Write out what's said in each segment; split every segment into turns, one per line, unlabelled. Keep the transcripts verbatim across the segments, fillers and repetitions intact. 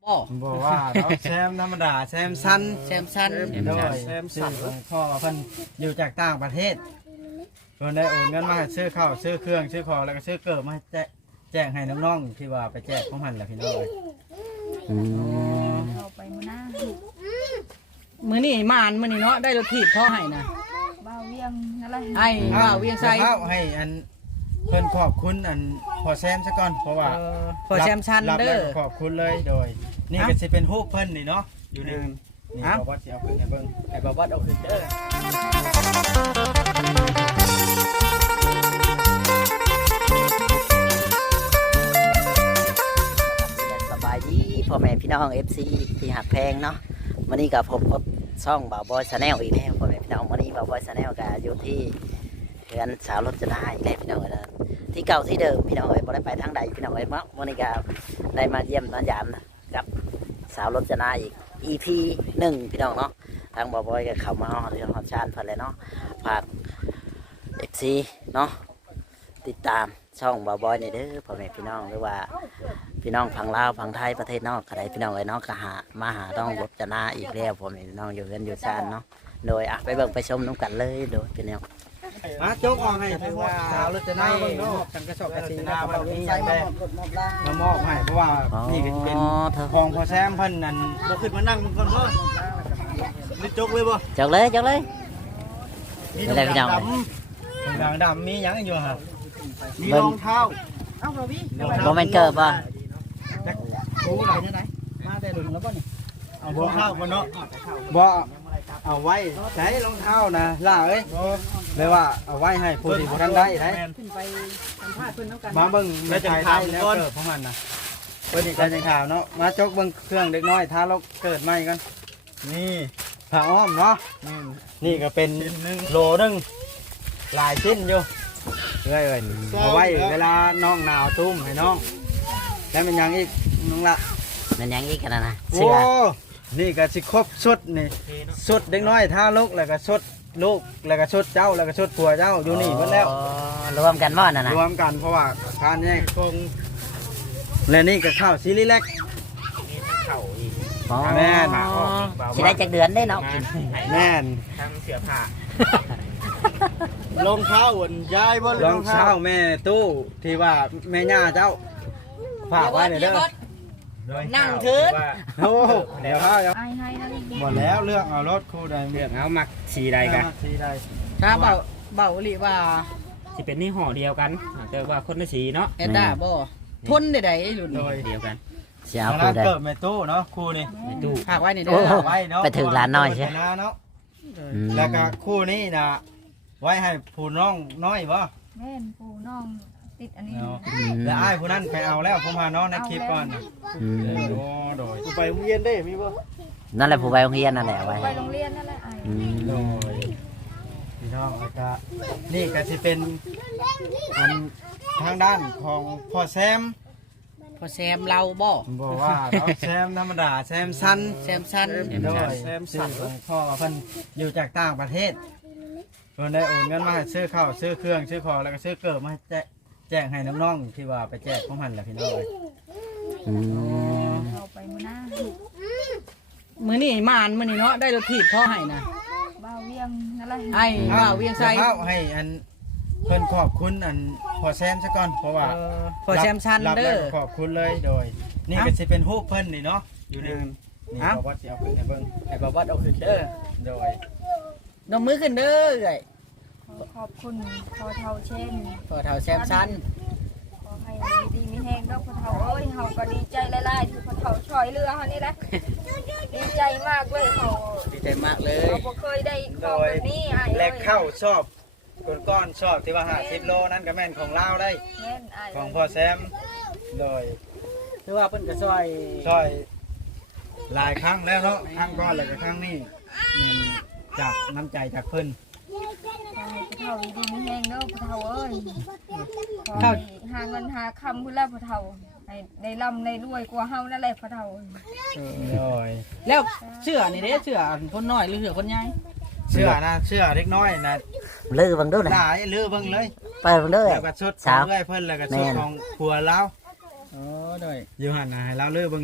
บ่
บอกว่าเราแซมธรรมดาแซมซัน
แซมซัน
โดยแซมซันของพ่อเพิ่นอยู่จากต่างประเทศเพิ่นได้โอนเงินมาให้ซื้อข้าวซื้อเครื่องซื้อของแล้วก็ซื้อเกิบมาให้แจกแจกให้น้องๆที่ว่าไปแจกของหันแหละพี่น้องเอ้ย
อืม
เข้าไปมื้อหน้า
มื้อนี้มานมื้อนี้เนาะได้รถถีบเขาให้นะ
บ้าวเวียงนั่นแหละ
ไอ้ว่าเวียงไส
ดี๋วให้อันเพิ่นขอบคุณอันพอแซมซะก่อนเพราะว่า
เออพอแซมซัน
รับ
เด้อ
แล้วก็ขอบคุณเลยโดย นี่ก็สิเป็นรูปเพิ่นนี่เนาะอยู่ในนี่
เอ้า
บอกว่าสิเอาขึ้นให้เบิ่ง
ไอ้บ่บ่เอาขึ้นเด้อ
สบายดีพ่อแม่พี่น้อง เอฟ ซี ที่หักแพงเนาะวันนี้ก็พบกับช่องบ่าวบอยชาแนลอีกแล้วพ่อแม่พี่น้องวันนี้บ่าวบอยชาแนลก็อยู่ที่เรือนสาวรถจะได้อีกแล้วพี่น้องเอ้ยนะที่เก่าที่เดิมพี่น้องเอ้ยบ่ได้ไปทางใดพี่น้องเอ้ยเนาะวันนี้ก็ได้มาเยี่ยมมายามกับสาวรถจะได้อีก อี พี หนึ่งพี่น้องเนาะทางบ่าวบอยก็เข้ามาฮอดเรื่องฮอดชานเพิ่นเลยเนาะฝาก เอฟ ซี เนาะติดตามช่องบ่าวบอยนี่เด้อพ่อแม่พี่น้องหรือว่าพี่น้องฝั่งลาวฝั่งไทยประเทศนอกก็ได้พี่น้องเอ้ยเนาะก็หามาหาต้องรจนาอีกแล้วพ่อแม่พี่น้องอยู่กันอยู่ชานเนาะโดยอ่ะไปเบิ่งไปชมน้ำกันเลยโดยพี่น้อง
มาโจกออกให้ถือว่าสาวรจนาเบิ่งเนาะ
กันกระสอบกระสี
นา
นะ
เบิ่งนี่อยากได้มามอบให้เพราะว่า
อ๋อ
นี่ก็เป็น
เธอ
ของพอแซมเพิ่นนั่นบ่ขึ้นมานั่งก่อนบ่นี่จกเลยบ่
จกเลยจกเลย
นี่
ไม่ได้พี่น้อง
ดำดำดำมีหยังอยู่ฮะมี
เบิ่
รง องเท้า
เอ้าบ่วิ
บ่แม่นเกิบบ่
โอ้ยเป็นจังไดมาแต่หลุมแล้วบ่นี่
เอารองเท้าก่อนเนาะบ่เอาไว้ใช้รองเท้านะล่าเอ้ยเลยว่าเอาไว้ให้ผู้ที่บ่ทันได้ได้
ขึ้นไปสัมภาษณ์เพิ่นน้ำกัน
มาเบิ่งในไทยได้แล้วเกิดของมันนะเพิ่นนี่ก็จังถามเนาะมาจกเบิ่งเครื่องเด็กน้อยถ้าเราเกิดใหม่กันนี่ผ้าอ้อมเนาะนี่ก็เป็นโลนึงหลายชิ้นอยู่เอ้ยเอ้ยเอาไว้เวลาน้องหนาวตุ้มให้น้องแล้วมันยังอีกน้องละ
มันยังอีกกันนะนะ
โอ้
เสื้อ
นี่ก็สิครบชุดนี่ชุดเด็กน้อยท่าลูกแล้วก็ชุดลูกแล้วก็ชุดเจ้าแล้วก็ชุดผัวเจ้าอยู่นี่หมดแล้ว
อ๋อรวมกันบ่น่ะนะ
รวมกันเพราะว่าทานแยกคงและนี่ก็ข้าวซีรีส์เล็ก
อ๋อ
แม่น
สิได้จักเดือนได้เนาะ
แน่น
ทั้งเสียผ้าร
องเท้าวันยายบ่รองเท้าแม่ตู้ที่ว่าแม่ย่าเจ้าฝากไว้หน่อยเด้อ
นั่งเถิด
โอ้เดี๋ยวเท้าเดี๋ยว
ไอ้ให้นั่นอีก
หมดแล้วเลือกเอารถคู่ใด
เลือกเอามักสีใดกัน
สีใด
ถ้าเบาเบาหลีว่า
สิเป็นนี่ห่อเดียวกันแต่ว่าคนละสีเนาะ
แอดด้าบ่ทนได้ๆหลุด
โดย
เดียวกัน
สิเอา
เอา
ผู้ใด
เกิดแม่ตู้เนาะคู่นี่
ในตู้
ฝากไว้ใน
โอ้
เด้อ
โห
ไว้เนาะ
ไปถึงร้านน้อยใช่
เนาะ
อืม
แล้วก็คู่นี้นะไว้ให้ผู้น้องน้อยบ่
แม่นปูน้องติดอันนี้
เนาะ
อืม
แล้วอ้ายผู้นั้นไปเอาแล้วผมพาน้องในคลิปก่อนนะ
อืม
โอ้โดยไปโรงเรียนได้มีบ่
นั่นแหละผู้ไปโรงเรียนนั่นแหละไว้
ไปโรงเรียนนั่นแหละไอ้
อืม
โดยพี่น้องแล้วก็นี่ก็สิเป็นอันทางด้านของพ่อแซม
พอแซมเราบ่
บอกว่าเราแซมธรรมดาแซมซัน
แซมซัน
โดยแซมซันของพ่อเพิ่นอยู่จากต่างประเทศเพิ่นได้โอนเงินมาให้ซื้อข้าวซื้อเครื่องซื้อของแล้วก็ซื้อเกิบมาให้แจกแจกให้น้องๆที่ว่าไปแจกของหันแหละพี่น้องเอ้ย
อืม
เข้าไปมื้อหน้า
มื้อนี้มานมื้อนี้เนาะได้รถถีบเขาให้นะ
บ้าวเวียงนั่นแหละ
ไอ้ว่าเวียงไส
ดี๋วให้อันเพิ่นขอบคุณอันพอแซมซะก่อนเพราะว่า
เออพอแซมซัน
รับ
เด้
แล้ว
อ
ก็ขอบคุณเลยโดย นี่ก็สิเป็นรูปเพิ่นนี่เนาะอยู่ในนี่
เอ้า
บอกว่าสิเอาขึ้นให้เบิ่ง
ไอ้บ่บ่เอาขึ้นเด้อ
โดย
นมมือขึ้นเด้อเอ้ย
ขอขอบคุณพอเท่าเช่น
พอเฒ่าแซมซัน
ขอให้ดีมีแห้งดอกพอเท่าเอ้ยเฮาก็ดีใจหลายๆที่พอเท่าช่วยเหลือเฮานี่แหละดีใจมากเว้ยเฮา
ดีใจมากเลย
เราบ่เคยได้ของแบบนี้ไอ้
แลกเข้าชอบก้อนๆชอบที่ว่าห้าสิบโลนั่นก็แม่นของลาวได้
แม่นไอ้
ของพ่อแซมโดย
คือว่าเพิ่นก็ช่วย
ช่วยหลายครั้งแล้วเนาะครั้งก่อนแล้วก็ครั้งนี้แม่นจากน้ำใจจากเพิ่น
ขอให้พอเท่าดีมีแห้งเด้อพอเท่าเอ้ยขอให้หาเงินหาคำพุ่นแล้วพอเท่าให้ได้ร่ำได้รวยกว่าเฮานั่นแหละพอเท่า
โดย
แล้วเสื้อนี่เด้เสื้อคนน้อยหรือเสื้อคนใหญ่
เชื่อนะเชื่อเล็กน้อยนะ
ลือเบังดูหน่อย
หลายลือเบิ่งเลย
เปิดเบังดู
แล้วก็ชุดข
สา
อง
ว
เอ้อยเพิ่นแล้วก็ชุด
แม่น
ของผัวเรา
อ๋อด้วย
อยู่หั่นน่ะให้เราลือเบิ่งเลย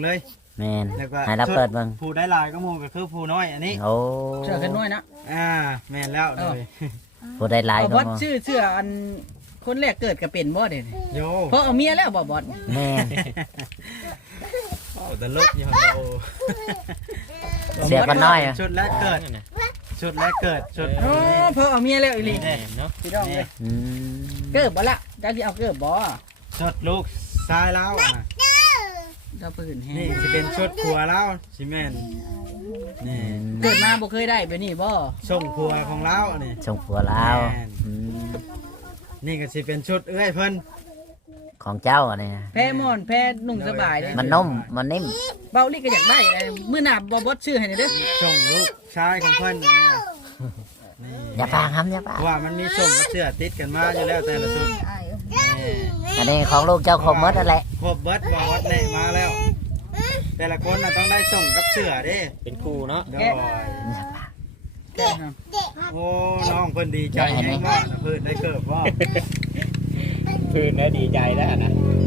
แม่น
แล้วก็
ให้เราเปิดเบิ่ง
ผู้ได้หลายก็หมู่ก็คือผู้น้อยอันนี้
โอ้
เสื้อขึ้นน้อยนะ
อ่าแม่นแล้วเลย
ผู้ได้หลาย
เอา
ก็
บอส
บ่
ชื่อเสื้ออันคนแรกเกิดก็เป็นบ่เด้นี่
โย
เพราะเอาเมียแล้วบ่บอส
แม่น
โอ้ตลกอยู่โอ้
เสียกันน้อยอะ
ชุดแรกเกิดชุดแรกเกิดชุด
อ๋อเพราะเอาเมียแล้วอีหลี
แน่เนาะ
พี่น้องเลย
อืม
เกิดบ่ละเจ้าสิเอาเกิดบ่
ชุดลูกชายแล้วนะ
เจ้าปืนแฮ
นี่
ง
สิเป็นชุดผัวแล้วสิแม่นนี่
เกิดมาบ่เคยได้แบบนี้บ่
ส่งผัวของเรานี่
ชงผัวลาว
แม่น
อืม
นี่ก็สิเป็นชุดเอ้ยเพิ่น
ของเจ้าอันนี้
แพ้ม่อนแพ้นุ่งสบายเด้
มันนุ่มมันนิ่ม
เบาลี่ก็อยากได้เลยมื้อหน้าบ่บอสชื่อให้หน่อยเด้อ
ส่งลูกชายของเพิ่นนี่นี่
อย่าปางครับอย่าปาง
เพราะว่ามันมีส่งกับเสื้อติดกันมาอยู่แล้วแต่ละชุด
ไอ้
นี่
อันนี้ของลูกเจ้าคมมดนั่นแหละ
ครบเบิดบ่วัดแน่มาแล้ว แต่ละคนน่ะต้องได้ส่งกับเสื้อเด้
เป็นครูเนาะ
โดย
อย่าปาง
แก้ครับ
โอ้น้องเพิ่นดีใจแฮงมากเพิ่นได้เกิดว่า
คืนแล้วดีใจแล้วนะ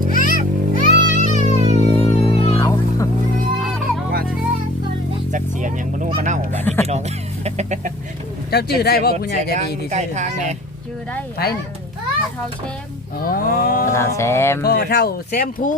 เอา
ว่าสิ
จักเสียงยังมนูมาเน่าบัดนี้พี่น้อง
เจ้าชื่อได้บ่ผู้ใหญ่ใจะดีที่
ใกล้
ชื่อ
ทางแน่
ชื่อได้
ไปนี่
พอเท่าเชม
อ๋อ
เราแซม
พ่อเท่าแซมพู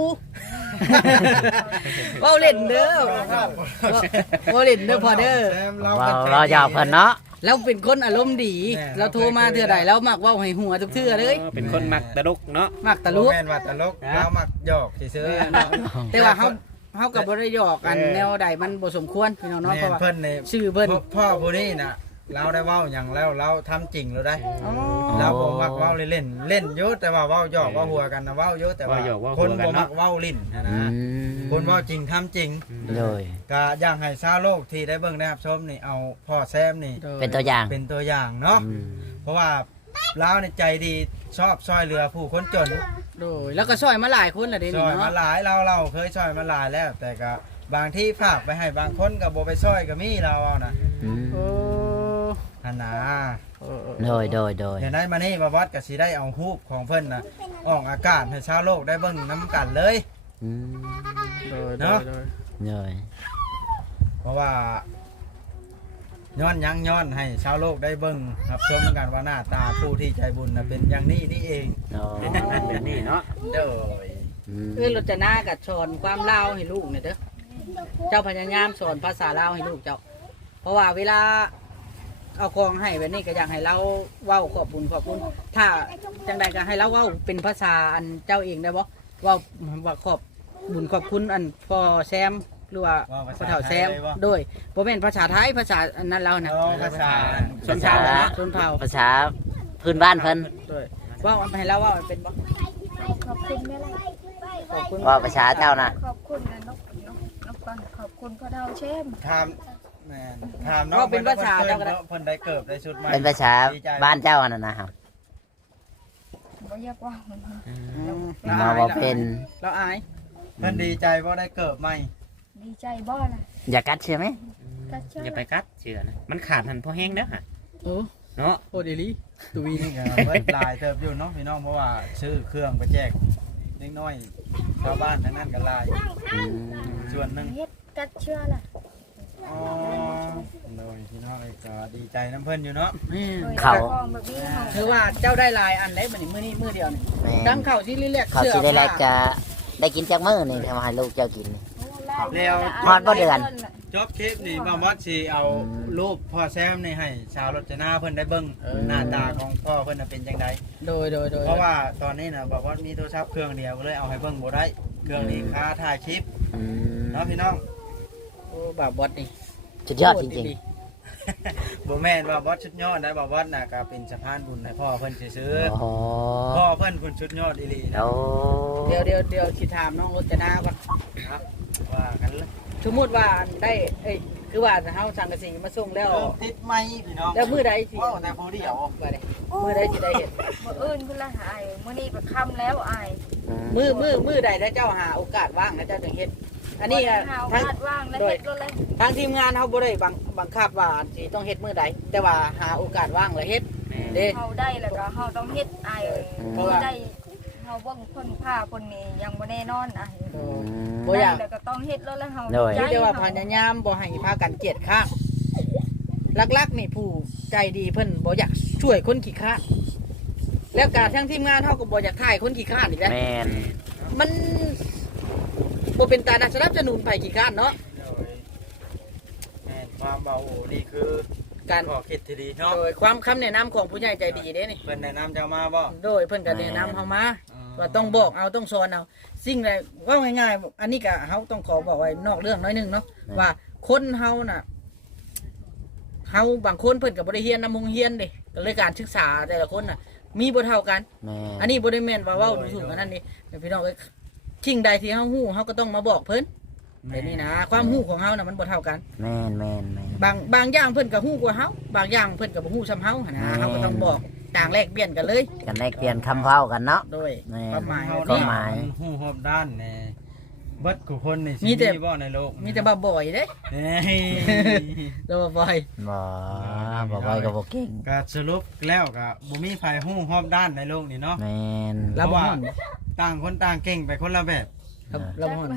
เว้าเล่นเด้อเว้าเล่นเด้อพ่อเด้อ
แซมเรา
เรา
เป็น
เราหยอกเพิ่นเนาะ
เราเป็นคนอารมณ์ดี
แน่
เราโทรมาเทื่อใดเรามักเว้าให้หัวทุกเทื่อเลย
เป็นคนมักตะลุกเนาะ
มักตะลุ
บ่
ก
แม่นว่าตลกเรามักหยอกซื่อๆ
แต่ว่าเฮาเฮาก็บ่ได้หยอกกันแนวใดมันบ่สมควรพี่น้องเนาะเพ
แม่
ราะ
น
ว่า
เพิ่นนี่
ชื่อเพิ่น
พ่อพ่อผู้นี้น่ะเราได้เว้าหยังแล้วเราทำจริงแล้วได้
อ๋อ
เราบ่มักเว้าเล่นๆเล่นอยู่แต่ว่าเว้าหยอกเว้าหัวกันนะเว้าอยู่แต่ว่าคนบ่มักเว้าลิ้นนะ
อื
นะ
ม
คนเว้าจริงทำจริง
เลย
ก็อยากให้ชาวโลกที่ได้เบิ่งได้รับชมนี่เอาพ่อแซมนี่
เป็นตัวอย่าง
เป็นตัวอย่างเนาะ
อืม
เพราะว่าเราในใจดีชอบช่วยเหลือผู้คนจน
โดยแล้วก็ช่วยมาหลายคนแล้วเด้
ช่
นี่
วยมา
เนาะ
หลายเราเราเคยช่วยมาหลายแล้ว แต่ก็บางที่ฝากไปให้บางคนก็บ่ไปช่วยก็มีเราเอานะ
อืม
โอ้
อันน่ะ
โดยโดยโดย
เห็นได้มานี่บาวัดก็สิได้เอารูปของเพิ่นน่ะออกอากาศให้ชาวโลกได้เบิ่งน้ำกันเลย
อืม
โดย
เนาะ
โดย
เลย
เพราะว่าย้อนหยังย้อนให้ชาวโลกได้เบิ่งรับชมกันว่าหน้าตาผู้ที่ใจบุญน่ะเป็นอย่างนี้นี่เอง
โอ้
เป็นนี่เนาะ
เด้อ
อืม
เอ้ยรจนากับสอนความลาวให้ลูกเนี่ยเด้อเจ้าพยายามสอนภาษาลาวให้ลูกเจ้า เพราะว่าเวลาเอาของให้แบบนี้ก็อยากให้เราเว้าขอบคุณขอบคุณถ้าจังใดก็ให้เราเว้าเป็นภาษาอันเจ้าเองได้บ่เว่าว่าขอบบุญขอบคุณอันพ่อแซมหรือว่าพ่อเฒ่าแซมโดยบ่แม่นภาษาไทยภาษาอันนั้นเราน่ะ
เอาภาษา
ชนเผ่านะชนเผ่า
ภาษาพื้นบ้านเพิ่น
โดยเว่าให้เราเว่าเป็นบ่
ขอบคุณแม่ละ
ขอบคุณ
ว่าภาษาเจ้านะ
ขอบคุณนะนกนกนกก่อนขอบคุณพอเท่าเชม
ถามแม่นถามน้องเพิ่นว่าเพิ่นได้เกิบได้ชุดใหม่
เป็นภาษาบ้านเจ้าอันนั้นนะครับ
บ่อยากว่ามัน
มาบอกเป็น
เราอาย
เพิ่นดีใจว่าได้เกิบใหม่
ดีใจบ่ล่ะ
อย่ากัดใช่ไหม
ก็เชื่อ
อย่าไปกัดเชื่อนะมันขาดหันพอแห้งเด้อฮะ
โอ้
เนาะ
โคตรดีตุวี
นี่ก็เบิดหลายเติบอยู่เนาะพี่น้องเพราะว่าซื้อเครื่องไปแจกเล็กน้อยชาวบ้านทั้งนั้นก็หลาย
อืม
ส่วนหนึง
เฮ็ดกัดเชื่อล่ะ
อ๋อโดยพี่น้องเองก็ดีใจน้ำเพิ่นอยู่เนาะ
เขา
ของแบบนี้เฮา
ถือว่าเจ้าได้ลายอันได้บัดนี้มื้อนี้มื้อเดียวนี่
แม่
ดังเข่าที่เรียก
เขาสิได้แรกจะได้กินจากมื้อนี่ทำให้ลูกเจ้ากินนี่
แล้ว
ฮอดบ่เดือน
จบคลิปนี่บ่วัดสิเอารูปพ่อแซมนี่ให้ชาวรจนาเพิ่นได้เบิ่งหน้าตาของพ่อเพิ่นน่ะเป็นจังได
โดยโดยโดย
เพราะว่าตอนนี้น่ะบอกว่ามีโทรศัพท์เครื่องเดียวก็เลยเอาให้เบิ่งบ่ได้เครื่องนี้ค่าถ่ายคลิป
อืม
เนาะพี่น้อง
โอ้บาบอสนี่
สุดยอดจริง
บ่แม่นว่าบอสชุดยอดได้บ่บอสน่ะก็เป็นสะพานบุญให้พ่อเพิ่นซื่อ
ๆโอ้โห
ๆพ่อเพิ่นเพิ่นชุดยอดอีหลีนะ
โอ้
เดี๋ยวเดี๋ยวเดี๋ยวสิถามน้องรจนาก่อน
ครับว่ากันเลย
สมมุติว่าได้เอ้ยคือว่าเฮาสังกะสีมาส่งแล้ว
เริ่มติดไม้พี่น้อง
แล้วมื้อใดสิ
ว้าวแต่ผู้เดียว
ว่าได้มื้อใดสิได้เห็น
มื้ออื่นพุ่นละหายมื้อนี้ก็ค่ำแล้วอาย
มื้อมื้อมื้อใดได้เจ้าหาโอกาสว่างนะเจ้าจึงเฮ็ดอันนี้อะ
หา
ทั้ง
วาดว่างแล้วเฮ็ดรถเลย
ทางทีมงานเขาบ่ได้บังบังคับว่าสิต้องเฮ็ดมื้อใดแต่ว่าหาโอกาสว่างแล้วเฮ็ดเด้
เฮาได้แล้วก็เฮาต้องเฮ็ดอายเอ้ย
เพราะว่า
ได้เฮาเบิ่งคนผ้าคนนี้ยังบ่แน่นอนอ่ะ
โด
อื
ย
ม
บ่อยาก
แล้วก็ต้องเฮ็ดแล้วแล้วเฮา
โดย
คิดแต่ว่าพยายามบ่ให้พากันเกลียดข้างลักๆนี่ผู้ใจดีเพิ่นบ่อยากช่วยคนขี้ข้านแล้วการทั้งทีมงานเฮาก็บ่อยากถ่ายคนขี้ข้านอีกแล้ว
แม่น
มันบ่เป็นตาสนับสนุนไผขี้ข้านเนาะ
แม่นความเบาดีคือ
การ
ขอคิดที่ดีเนาะ
โดยความคำแนะนำของผู้ใหญ่ใจดีเด้นี่
เพิ่นแนะนำเจ้ามาบ่
โดยเพิ่นก็แนะนำเฮามาว่าต้องบอกเอาต้องสอนเอาสิ่งใดว่าง่ายๆอันนี้ก็เฮาต้องขอบอกไว้นอกเรื่องน้อยหนึงเนาะว่าคนเฮาน่ะเฮาบางคนเพิ่นก็บ่ได้เรียนนำโรงเรียนเด้ก็เลยการศึกษาแต่ละคนน่ะมีบ่เท่ากัน
แม่น
อันนี้บ่ได้แม่นว่าเว้าดูถูกกันนั่นนี่แต่พี่น้องเอ้ยสิ่งใดที่เฮาฮู้เฮาก็ต้องมาบอกเพิ่นแบบนี้นะความฮู้ของเฮาน่ะมันบ่เท่ากัน
แม่นแม่นแม่น
บางบางอย่างเพิ่นก็ฮู้กว่าเฮาบางอย่างเพิ่นก็บ่ฮู้ซ้ำเฮาหั่นนะ
อืม
เฮาก็ต้องบอกต่างแลกเปลี่ยนกันเลย
กันได้เปลี่ยนคำเว้ากันเนาะ
โดย
แม่
ความหมาย
เฮา
ควา
นี่
มหมาย
ฮู้รอบด้านแน่เบิดกูคนนี่สิ
มีแต่
บ่ในโลก
มีแต่บ่บ่อยเด้
เฮ้ย
แล้วบ่บ่อย
บ่บ่ไว้ก็บ่เก่ง
ก็สรุปแล้วก็บ่มีไผฮู้รอบด้านในโลกนี่เนาะ
แม่น
เราบ่ฮ้อน
ต่างคนต่างเก่งไปคนละแบบ
ครับเราบ่ฮ้อน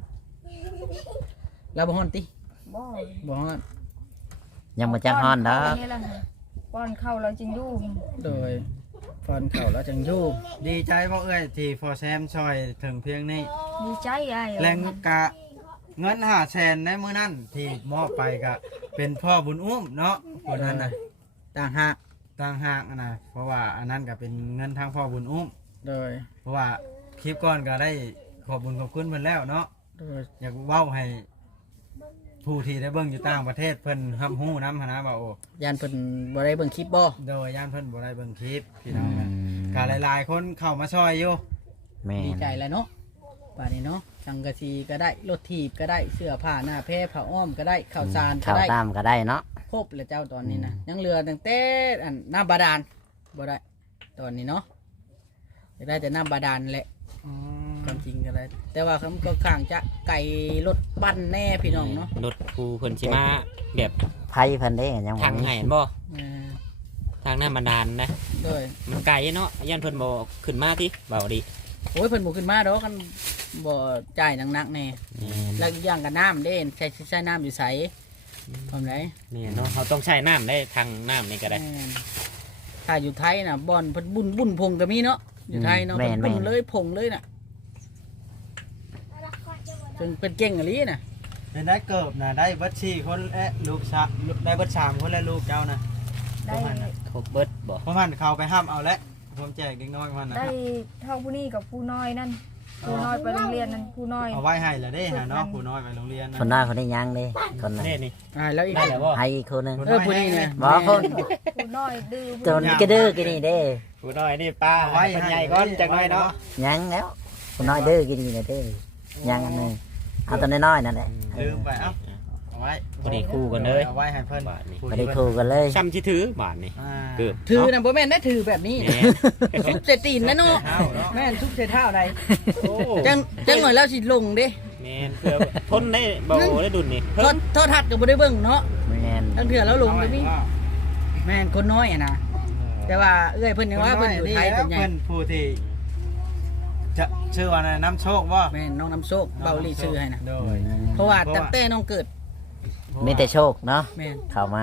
เราบ่ฮ้อนติ
บ่
บ่ฮ้อน
ยังบ่จักฮ้อนดอก
นี่แหละค่ะป้อนเข้าเราจึงอยู่
โดยฟอนเข้าแล้วจังอยู่
ดีใจบ่เอ้ยที่พอแซมช่วยถึงเพียงนี้
ดีใจอ้าย
แรงกะเงินห้าแสนในมื้อนั้นที่มอบไปก็เป็นพ่อบุญอุ้มเนาะคนนั้นน่ะ
ต่างหาก
ต่างหากอะนะเพราะว่าอันนั้นก็เป็นเงินทางพ่อบุญอุ้ม
โดย
เพราะว่าคลิปก่อนก็ได้ขอบบุญขอบคุณเพิ่นแล้วเนาะ
โดย
อยากเว้าให้ผู้ที่ได้เบิ่งอยู่ต่างประเทศเพิ่นรับรู้นำหั้นนะว่าโอ้
ยานเพิ่นบ่ได้เบิ่งคลิปบ่
โดยย่านเพิ่นบ่ได้เบิ่งคลิปพี่น้อง
อื
นะ
ม
ก็หลายๆคนเข้ามาช่วยอยู่
แม่
ดี
น
ใจแล้วเนาะป่านนี้เนาะสังกะสีก็ได้รถถีบก็ได้เสื้อผ้าหน้าแพร่ผ้าอ้อมก็ได้ข้าวสารก็
ข้าว
ได้
ตามก็ได้เนาะ
ครบแล้วเจ้าตอนนี้นะยังเหลือตั้งแต่อันน้ำบาดาลบ่ได้ตอนนี้เนาะจะได้แต่น้ำบาดาลแหละความจริงก็ได้แต่ว่าเขาก็ข้างจะไก่รถปั้นแน่พี่น้องเนาะ
รถผู้เพิ่นสิมาแบบ
ไผเพิ่นเด้ก็ยังบ่
ทาง
มี
ไหนบ่
เออ
ทางหน้าบันดาลนะ
โดย
มันไกลเนาะย่านเพิ่นบ่ขึ้นมาติเบาดี
โอ้ยเพิ่นบ่ขึ้นมาดอกคันบ่จ่ายหนักๆแน่
แม่น
แล้วอีกอย่างก็น้ำเด่นใช้ใช้น้ำอยู่ใสทำไร
แม่นเนาะเขาต้องใช้น้ำได้ทางน้ำนี่ก็ได้
แม่นถ้าอยู่ไทยน่ะบ่อนเพิ่นบุญบุญพงก็มีเนาะอยู่ไทยเนาะ
แม่
เพิ่น
น
บุญ
แม่น
เลยพงเลยน่ะจนเป็นเก่งอะลีน่ะ
เป็นได้เกิบนะได้เบัดชีคนและลูกชะได้เบัดสามคนและลูกเจ้านะ
ได้
ครบเบิดบ่
เพราะมันเขาไปห้ามเอาแล้วผมแจกเด็กน้อยมันนะ
ได้เท่าผู้นี้กับผู้น้อยนั่นผู้น้อยไปโรงเรียนนั่นผู้น้อย
เอาไว้ให้แล้วได้ฮะเนาะผู้น้อยไปโรงเรียนนะ
คนน้อยคนนี้ยังเด้คนนั้น
นี่นี่
อ่าแล้วอีก
ได้แล้วบ่
ให้อีกคนหนึง
เออผู้นี้เนี่ย
บ่คน
ผู้น้อยดื้อ
จนกระดื้อกินนี่เด้
ผู้น้อยนี่ป้า
เอาไว้
เพิ่นใหญ่ก่อนจักหน่อยเนาะ
ยังแล้วคนน้อยดื้อกินนี่นะเด้ยังอันหนึงเอาตัวน้อยๆนั่นแหละ
ลืมไปเอ้าเอาไว้
บ่ได้คู่กันเลย
เอาไว้ให้เพิ่น
บาทนี่
บ่ได้คู่กันเลย
ซ้ำสิถือบาทนี่
อ่า
เกือบ
ถือ
เนาะ
น่ะบ่แม่นได้ถือแบบนี้
แม่น
ซุปเสตีนนะเนาะ
เท้าเนาะ
แม่นซุปเสเท้าใด
โอ้
จังจังหน่อยแล้วสิลงเด้
แม่นเพื่อทนได้เบาได้ดุนนี่
โทษโทษทัดก็บ่ได้เบิ่งเนาะ
แม่น
ทั้งเถื่อแล้วลง
เอา
ไป
ไว้
นี่
ว่า
แม่นคนน้อยอะนะแต่ว่าเอ้อยเพิ่นยังว่าเพิ่นอยู่ไทย
ค
เป็น นใหญ่
เพิ่นผู้ที่จะชื่อว่าอะไรน้ำโชคบ่
แม่นน้องน้ำโชคเบาลีชื่อให้นะ
โดย
เพราะว่าตั้งแต่น้องเกิด
มีแต่โชคเนาะ
แม่น
เข้ามา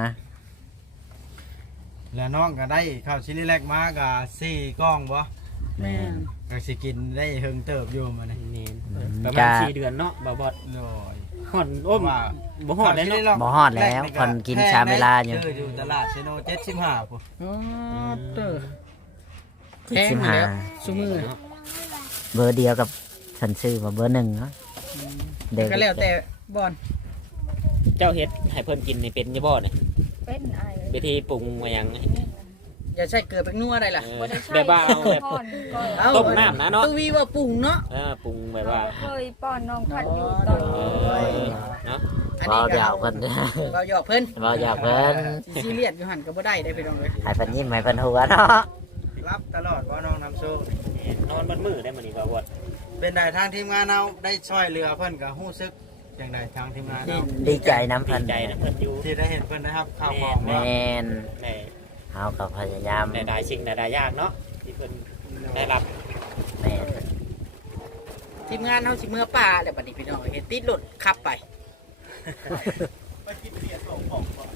แล้วน้องก็ได้ข้าวชิลิแรกมาก็สี่กล้องบ่
แม่น
ก็สิกินได้เฮิงเติบอยู่มานี่
แม่นประมาณสี่เดือนเนาะบ่บอด
โดย
ห่อนโอ้ม
ว่า
บ่ห่อนเลยเนาะ
บ่ฮอดแล้วเพิ่นกินชามเวลาอยู่
ชื่ออยู่ตลาดเชโนเจ็ดสิบห้าพุ่น
อ๋อเด้อ
เจ็
แพ
ด
ง
สิบ
อยู่
ห้า
แล้วซุมือ
เบอร์เดียวกับฉันซื้อมาเบอร์หนึ่งเนาะเด็
ก็แล้วแต่บอน
เจ้าเฮ็ดให้เพิ่นกินนี่เป็นอยู่บ่นี่
เป็นไอ้
วิธีปรุงมาหยัง
อย่าใช้เกลือเป็นนัวได้ล่ะ
เออ
บ่ได้ใช้
แบบว่าเอาแบบ
ป้อนก้อย
เอา
ต้มน้ำนะเนาะ
ตู้วีว่าปรุงเนาะ
เออปรุงแบบว่า
เคยป้อนน้องพัดอยู่ตอน
เอ
นี้
อเนาะ
อัน
บอ
นี้
ยาก
ก็
เพิ่น
เบาหยอกเพิ่น
บอยากเพิ่น
สิซีเรียสอยู่หั่นก็บ่ได้ได้ไปลองเลย
ให้เพิ่นยิ้มให้เพิ่นหัวเนาะ
รับตลอดว่าน้องน้ำโชคน
อนบนมือได้มื้อนี้บ่บอด
เป็นได้ทางทีมงานเอาได้ช่วยเหลือเพิ่นก็ฮู้สึกอย่างใดทางทีมงานเอา
ดีใจน้ำ
ดี
เพิ่น
ใจนะเพิ่นอยู่
ที่ได้เห็นเพิ่นนะครับข่าวของ
แม
ว่า
น
ได้
เฮาก็พยายาม
ได้ได้สิ่งได้ได้ยากเนาะที่เพิ่นได้รับ
แม่น
ทีมงานเฮาสิเมื่อป่าแล้วบัดนี้พี่น้องเห็นติดรถขับไป
ไปกินเบียร์สองของก่อน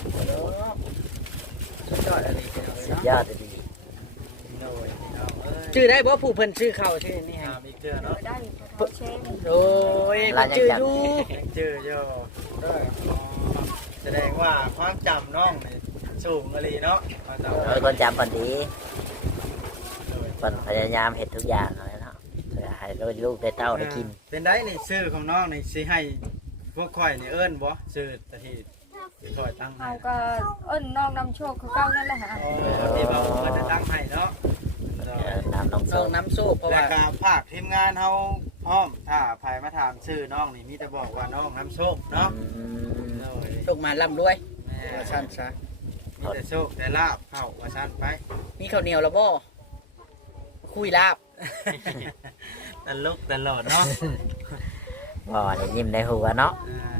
สุดยอดอะไรพี่น้อง
สุ
เนาะ
ดยอดดี
โดยพี่น้องเอ้ย
ชื่อได้บ่ผู้เพิ่นชื่อเขาชื่อนี่ฮะ
ตามอีกเจอเนาะ
ได้พอเทาเชม
โอ้ยเพิ่นชื่ออยู่
ยังเจออยู่เด้ออ๋อแสดงว่าความจำน้องนี่สูงอะไรเนาะความจำ
ๆเป็นคนจำคนดี
โดย
คนพยายามเห็ดทุกอย่างเลยเนาะเพื่อให้ลูกได้เต้าได้กิน
เป็นได้นี่ซื้อของน้องนี่สิให้พวกข่อยนี่เอิ้นบ่ซื้อตะทีข่อยตั้งให้
เอาก็เอิ้นน้องนำโชคคือเก่านั่นแหละฮะ
อ๋อที่ว่าเพิ่นจะตั้งให้เนาะ
เออน้ำน้อง
น้
ส้
อง
ม
น้ำโซ่เพราะ
แล้ว
ว่า
ก็ภาคทีมงานเฮาพร้อมถ้าใครมาถามชื่อน้องนี่มีแต่บอกว่าน้องน้ำโชคเนาะ
อืม
โดย
ตกมาร่ำรวย
แม่
ว่าซั่นซะ
มีแต่โชคแต่ลาบเข้าว่าซั่นไป
มีข้าวเหนียวแล้วบ่คุยลาบ
ตลกตลอดเนาะ
พ่อได้ยิ้มได้หัวเนาะ
อ่า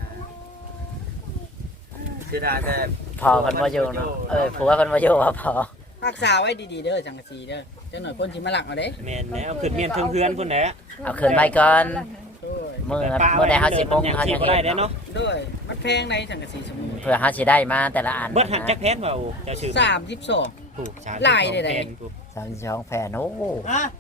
คือได้แต่
พอคนมาอยู่เนาะเออผัวคนมาอยู่ว่าพอ
รักษาไว้ดีๆเด้อจังกะสีเด้อจังหน่อยคนสิมาหลักเอาเด้
แม่นแล้วขึ้นเมียนเพื่อนๆพุ่นแหละ
เอาคืนไปก่อน
โอ้ย
มือมือได้ห้าสิบโมง
ยัง
เขา
สิ
จะ
บ่
เห็
ได้
น
เด้อ
เนาะ
เนาะ
ด้วยมันแพงในจังกะสีสมุน
เพื่อเขาสิได้มาแต่ละอัน
เบิดหันจักแพนว่าโอ้เจ้าชื่อ
สามสิบสอง
ถูกชา
ลายเลย
แพ
ได้
นถูก
สามสิบสองแผ่นโอ้โห
อ่ะ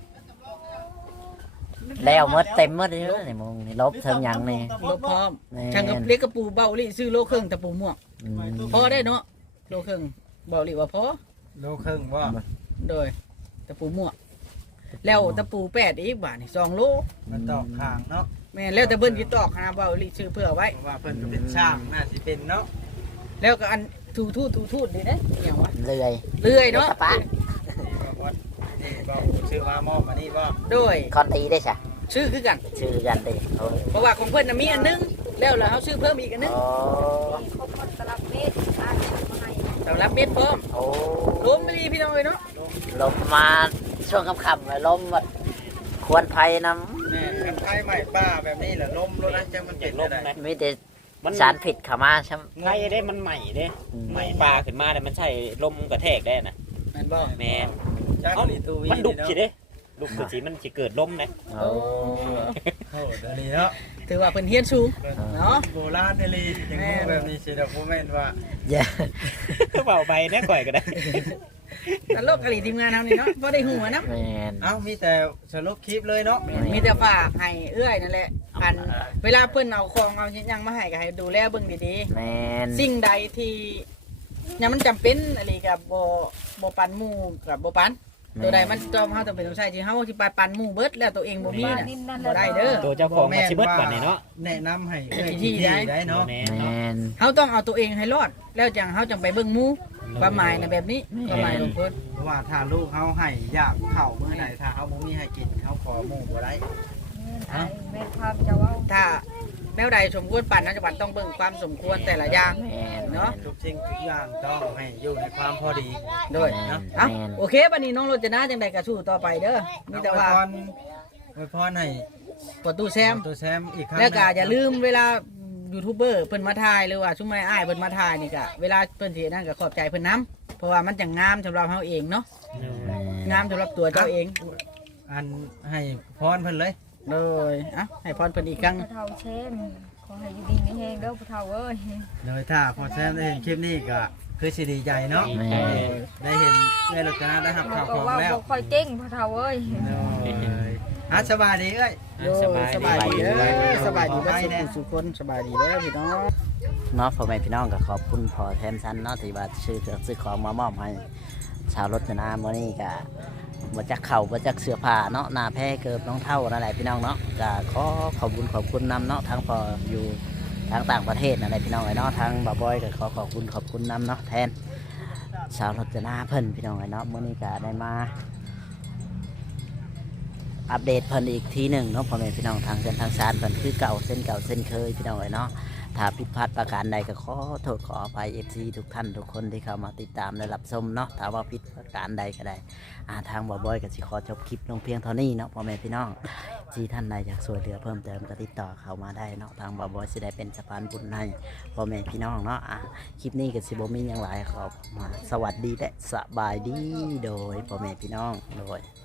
แล้วหมดเต็มหมดเลยนี่มึงนี่ลบเทิงหยังนี่
ลบพร้อม
แม่
ช่างกับเล็กกระปูเบาลิซื้อโลครึ่งตะปูม่วง
อืม
พอได้เนาะโลครึ่งเบาลิว่าพอ
โลครึ่งว่า
โดยตะปูม่วงแล้วตะปูแปดอีกบาทนี่สองโล
มันตอกข้างเนาะ
แม่นแล้วแต่เบิ้นสิตอกหาเบาลิซื้อเพื่อไว้
เพราะว่าเพิ่นก็เป็นช่างน่าสิเป็นเนาะ
แล้วก็อันทูทูทูทูดีนะอหย่างวะ
เลื่อย
เลื่อยเนาะ
กระปะ
บอกว่านี่บอกชื่อว่ามอบมานี่บ่
โดย
คอนตีได้ใช่
ซื้อคือกัน
ชื่อกันดิโอ้
เพราะว่าของเพิ่นน่ะมีอันนึงแล้วเราซื้อเพิ่มอีกอันนึง
โอ้
ครบคนตลับเมตรอ่านมาให้
สำหรับเม็ดพร้อม
โอ้
ล้มไม่ดีพี่น้องเลยเนาะ
ลมมาช่วงค่ำๆเลยลมแบบควรภัยน้
แม่กันไผใหม่ป้าแบบนี้แหละล้มแล้วนะจังมัน
เด็
เป็น
กล
ได้
ม
ได
นะ
ำมีแต่
มัน
สารผิดเข้ามาใช่ไหม
ไงได้มันใหม่เด้
อืม
ใหม่ปลาขึ้นมาแต่มันใช่ลมกระแทกได้น่ะ
แม่นบ่
แม่น
จัง
เอ้า
นี่ตูวี
มันดุกสิเด้ดุกคือสิมันสิเกิดลมนะ
โอ้
โอ้เดี๋ยวนี้เนาะ
ถือว่าเพิ่นเฮียนสูง เนาะ
โบราณเดลีอย่างงูแบบนี้สิดอกโมเมนต์ว่า
เยอะ
เบาไปแน่ก่อยก็ได้
ตลกกะหรี่ทีมงานเฮานี่เนาะบ่ได้หัวนะ
แมน
เอ้ามีแต่สรุปคลิปเลยเนาะ
มีแต่ฝากให้เอื้อยนั่นแหละอันเวลาเพิ่นเอาของเอาชิ้นยังมาให้ก็ให้ดูแลเบิ่งดี
แมน
ๆสิ่งใดที่ยังมันจำเป็นอะไรกับบ่บ่ปันหมู่กับบ่ปันตัวใดมันจอมเฮาจำเป็นต้องใช้ที่เฮาสิไปปันหมู่เบิดแล้วตัวเองบ่มีน่ะบ่ได้เด้อ
ตัวเจ้าของมาสิเบิดบัดนี่เนาะ
แนะนำให้เอ้ย
ที่
ที่
ได้
ได้เนาะ
แม่
แม
เนาะ
น
เฮาต้องเอาตัวเองให้รอด แล้วจังเฮาจังไปเบิ่งหมู่ความหมายน่ะแบบนี้ความหมายของเพิ่น
เพราะว่าถ้าลูกเขาให้อยากเข้าเมื่อไหร่ถ้าเขาบ่มีให้กินเขาขอหมู่บ่ได้
แม่นไอ้แม่นความจะเว่า
ถ้าแนวใดสมควรปันนะจังหวัดต้องเบิ่งความสมควรแต่ละอย่าง
แมน
เนาะ
ทุกสิ่งทุกอย่างต้องให้อยู่ในความพอดี
โดย
แมน
เอ้า
แมน
โอเคบัดนี้น้องรจนาจังได๋ก็สู้ต่อไปเด้อมีแต่ว่า
อวยพรอวยพรให้
ประตูแซม
ตัวแซมอีกครั้ง
แล้วก็อย่าลืมเวลายูทูบเบอร์เพิ่นมาถ่ายหรือว่าชุมไมอ้ายเพิ่นมาถ่ายนี่ก็เวลาเพิ่นสินั่นก็ขอบใจเพิ่นนํเพราะว่ามันจังงามสำหรับเฮาเองเนาะ
แมน
งามสำหรับตัวเจ้าเอง
อันให้พรเพิ่นเลย
เลยเอ้าให้พรเพิ่นอีกครั้ง
พอเทาเชมขอให้อยู่ดีมีแห้งเด้อพอเทาเอ้ย
โดยถ้าพอแซมได้เห็นคลิปนี้ก็คือสิดีใจเนาะ
แมน
ได้เห็นแม่ลูกจนาได้หับ
บอ
ข่าว
ก
ของ
ว่า
แล้ว
บ่ค่อยเก่งพอเทาเอ้ย
โดยอ่ะสบายดีเอ้ย
โดยสบายดีเด้อสบายดีเบ่สุขสุขคนสบายดีเด้อพี่น้อง
เนาะพ่อแม่พี่น้องก็ขอบคุณพ่อแทมซันเนาะที่ว่าซื้อเครื่องซื้อของมามอบให้ชาวรถนามื้อนี้ก็บ่จักเข้าบ่จักเสื้อผ้าเนาะหน้าแพ้เกิบน้องเท่านั่นแหละพี่น้องเนาะก็ขอขอบคุณขอบคุณนำเนาะทั้งพ่ออยู่ทางต่างประเทศนั่นแหละพี่น้องเอ้ยเนาะทางบ่าวบอยก็ขอขอบคุณขอบคุณนำเนาะแทนชาวรถนาเพิ่นพี่น้องเอ้ยเนาะมื้อนี้ก็ได้มา อัปเดตเพิ่นอีกทีหนึ่งเนาะพ่อแม่พี่น้องทางเส้นทางสารเพิ่นคือเก่าเส้นเก่าเส้นเคยพี่น้องเอ้ยเนาะถ้าผิดพลาดประการใดก็ขอโทษขออภัย เอฟ ซี ทุกท่านทุกคนที่เข้ามาติดตามและรับชมเนาะถ้าว่าผิดประการใดก็ได้อาทางบ่บอยก็สิขอจบคลิปลงเพียงเท่านี้เนาะพ่อแม่พี่น้องที่ท่านใดอยากช่วยเหลือเพิ่มเติมก็ติดต่อเข้ามาได้เนาะทางบ่บอยสิได้เป็นสะพานบุญให้พ่อแม่พี่น้องเนาะอ่ะคลิปนี้ก็สิบ่มีหยังหลายขอมาสวัสดีและสบายดีโดยพ่อแม่พี่น้องโดย